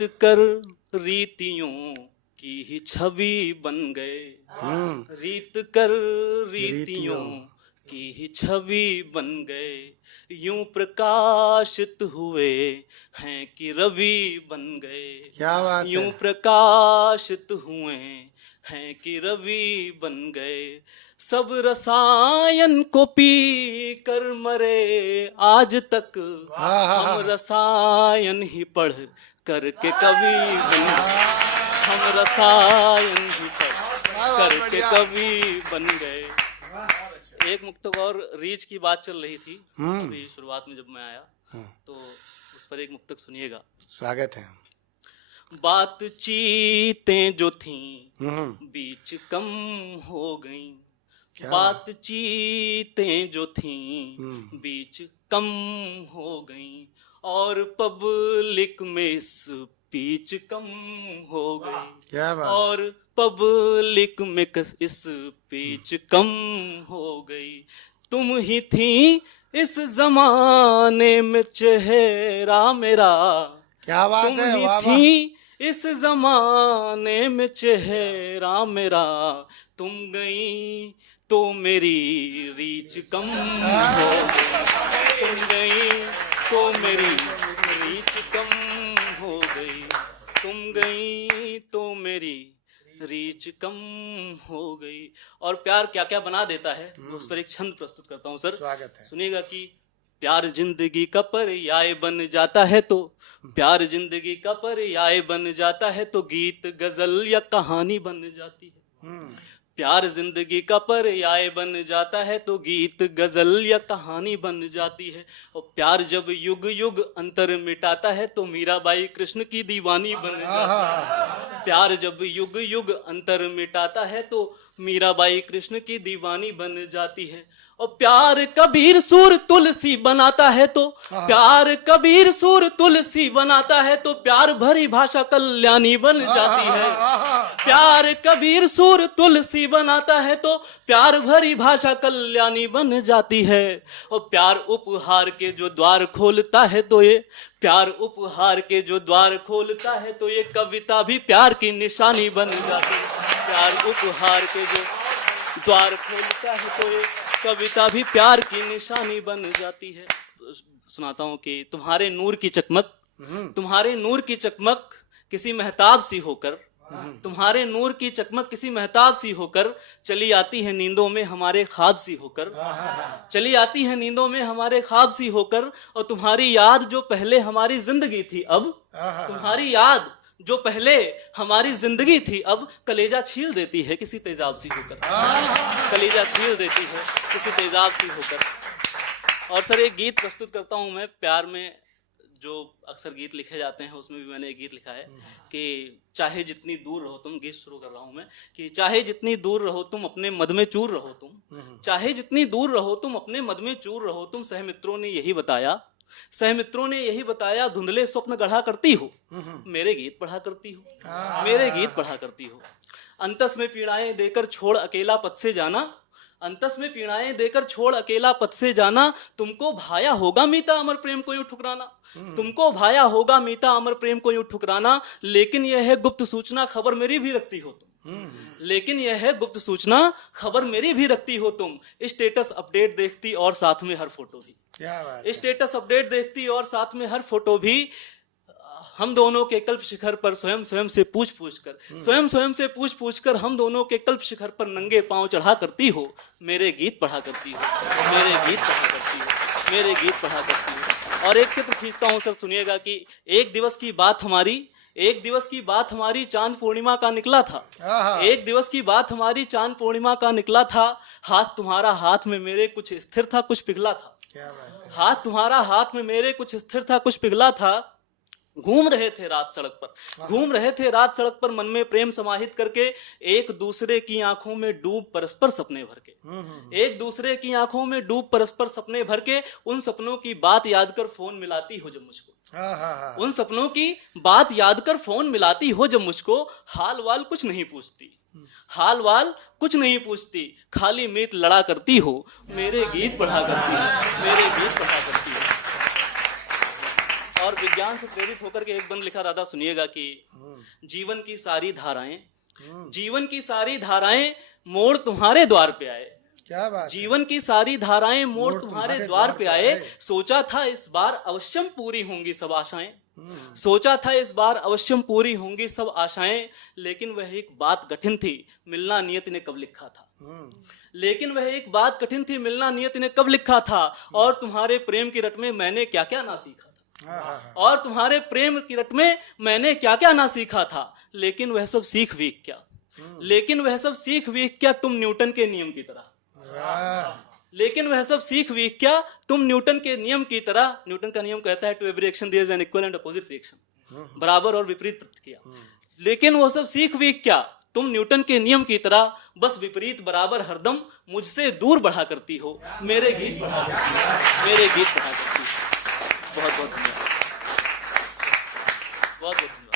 रीत कर रीतियों की ही छवि बन गए, रीत कर रीतियों की ही छवि बन गए, यूं प्रकाशित हुए हैं कि रवि बन गए। क्या बात है। यूं प्रकाशित हुए हैं कि रवि बन गए, सब रसायन को पी कर मरे आज तक, हम रसायन ही पढ़ करके कवि बन गए, हम रसायन ही पढ़ करके कवि बन गए। एक मुक्तक और रीच की बात चल रही थी अभी शुरुआत में जब मैं आया, तो उस पर एक मुक्तक सुनिएगा। स्वागत है। बातचीतें जो थीं बीच कम हो गईं, बातचीतें जो थीं बीच कम हो गईं, और पब्लिक में स्पीच कम हो गई, क्या बात। और पब्लिक में स्पीच कम हो गई। तुम ही थी इस जमाने में चेहरा मेरा, क्या बात तुम है। ही थी इस जमाने में चेहरा मेरा, तुम गई तो मेरी रीच कम हो गई, तुम गई तो मेरी रीच कम हो गई, तुम गई तो मेरी रीच कम हो गई। और प्यार क्या क्या बना देता है, उस पर एक छंद प्रस्तुत करता हूँ सर। स्वागत है। सुनिएगा कि प्यार जिंदगी का पर्याय बन जाता है, तो प्यार जिंदगी का पर्याय बन जाता है, तो गीत गजल या कहानी बन जाती है। प्यार जिंदगी का पर्याय बन जाता है, तो गीत गजल या कहानी बन जाती है। और प्यार जब युग युग अंतर मिटाता है, तो मीराबाई कृष्ण की दीवानी बन जाती है। प्यार जब युग युग अंतर मिटाता है, तो मीराबाई कृष्ण की दीवानी बन जाती है। और प्यार कबीर सूर तुलसी बनाता है, तो प्यार कबीर सूर तुलसी बनाता है, तो प्यार भरी भाषा कल्याणी बन जाती है। प्यार कबीर सूर तुलसी बनाता है, तो प्यार भरी भाषा कल्याणी बन जाती है। और प्यार उपहार के जो द्वार खोलता है, तो ये प्यार उपहार के जो द्वार खोलता है, तो ये कविता भी प्यार की निशानी बन जाती है। प्यार उपहार के जो द्वार खोलता है, तो ये कविता भी प्यार की निशानी बन जाती है। सुनाता हूँ कि तुम्हारे नूर की चकमक, तुम्हारे नूर की चकमक किसी महताब सी होकर, तुम्हारे नूर की चकमक किसी महताब सी होकर, चली आती है नींदों में हमारे ख्वाब सी होकर, चली आती है नींदों में हमारे ख्वाब सी होकर। और तुम्हारी याद जो पहले हमारी जिंदगी थी, अब तुम्हारी याद जो पहले हमारी जिंदगी थी, अब कलेजा छील देती है किसी तेजाब सी होकर, कलेजा छील देती है किसी तेजाब सी होकर। और सर एक गीत प्रस्तुत करता हूं मैं। प्यार में जो अक्सर गीत लिखे जाते हैं, उसमें भी मैंने एक गीत लिखा है कि चाहे जितनी दूर रहो तुम, गीत शुरू कर रहा हूं मैं, कि चाहे जितनी दूर रहो तुम अपने मद में चूर रहो तुम, चाहे जितनी दूर रहो तुम अपने मद में चूर रहो तुम, सहमित्रों ने यही बताया, सहमित्रों ने यही बताया, धुंधले स्वप्न गढ़ा करती हो, मेरे गीत पढ़ा करती हो, मेरे गीत पढ़ा करती हो। अंतस में पीड़ाएं देकर छोड़ अकेला पथ से जाना, अंतस में पीड़ाएं देकर छोड़ अकेला पथ से जाना, तुमको भाया होगा मीता अमर प्रेम को यूं ठुकराना, तुमको भाया होगा मीता अमर प्रेम को यूं ठुकराना, लेकिन यह है गुप्त सूचना खबर मेरी भी रखती हो तुम, लेकिन यह है गुप्त सूचना खबर मेरी भी रखती हो तुम, स्टेटस अपडेट देखती और साथ में हर फोटो भी, क्या बात। स्टेटस अपडेट देखती और साथ में हर फोटो भी, हम दोनों के कल्प शिखर पर स्वयं स्वयं से पूछ पूछ कर, स्वयं स्वयं से पूछ पूछ कर हम दोनों के कल्प शिखर पर नंगे पांव चढ़ा करती हो, मेरे गीत पढ़ा करती हो, मेरे गीत पढ़ा करती हो, मेरे गीत पढ़ा करती हो। और एक चित्र खींचता हूं सर, सुनिएगा कि एक दिवस की बात हमारी, एक दिवस की बात हमारी चांद पूर्णिमा का निकला था, एक दिवस की बात हमारी चांद पूर्णिमा का निकला था, हाथ तुम्हारा हाथ में मेरे कुछ स्थिर था कुछ पिघला था, क्या बात है। हाथ तुम्हारा हाथ में मेरे कुछ स्थिर था कुछ पिघला था, घूम रहे थे रात सड़क पर, घूम रहे थे रात सड़क पर, मन में प्रेम समाहित करके, एक दूसरे की आंखों में डूब परस्पर सपने भर के, एक दूसरे की आंखों में डूब परस्पर सपने भर के, उन सपनों की बात याद कर फोन मिलाती हो जब मुझको, उन सपनों की बात याद कर फोन मिलाती हो जब मुझको, हाल वाल कुछ नहीं पूछती, हाल वाल कुछ नहीं पूछती, खाली मीत लड़ा करती हो, मेरे गीत पढ़ा करती हो, मेरे गीत पढ़ा करती हो। और विज्ञान से प्रेरित होकर के एक बंद लिखा दादा, सुनिएगा कि जीवन की सारी धाराएं मोड़ तुम्हारे द्वार पे आए। क्या बात। जीवन की सारी धाराएं मोड़ तुम्हारे द्वार पे आए। सोचा था इस बार अवश्यम पूरी होंगी सब आशाएं, सोचा था इस बार अवश्यम पूरी होंगी सब आशाएं, लेकिन वह एक बात कठिन थी, मिलना नियति ने कब लिखा था। लेकिन वह एक बात कठिन थी, मिलना नियति ने कब लिखा था। और तुम्हारे प्रेम की रट में मैंने क्या क्या ना सीखा था, और तुम्हारे प्रेम की रट में मैंने क्या क्या ना सीखा था। लेकिन वह सब सीख वीख क्या, लेकिन वह सब सीख वीख क्या तुम न्यूटन के नियम की तरह। लेकिन वह सब सीख वीख क्या तुम न्यूटन के नियम की तरह। न्यूटन का नियम कहता है to every action there is an equal and opposite reaction, बराबर और विपरीत प्रतिक्रिया। लेकिन वो सब सीख वीख क्या तुम न्यूटन के नियम की तरह, बस विपरीत बराबर हरदम मुझसे दूर बढ़ा करती हो, मेरे गीत बढ़ा करती हो, मेरे गीत बढ़ा करती हो। बहुत बहुत धन्यवाद, बहुत बहुत धन्यवाद।